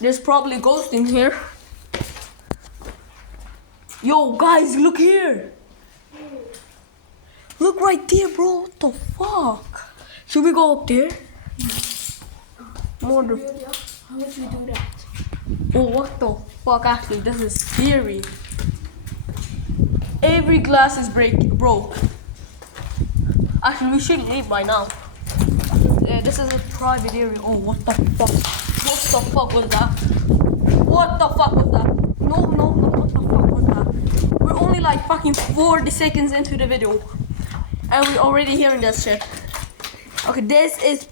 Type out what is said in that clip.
There's probably a ghost in here. Yo, guys, look here. Look right there, bro. What the fuck? Should we go up there? More. How would we do that? Oh, what the fuck? Actually, this is scary. Every glass is broke. Actually, we should leave by now. This is a private area. Oh, what the fuck? What the fuck was that? What the fuck was that? No, what the fuck was that? We're only like fucking 40 seconds into the video. And we're already hearing that shit. Okay, this is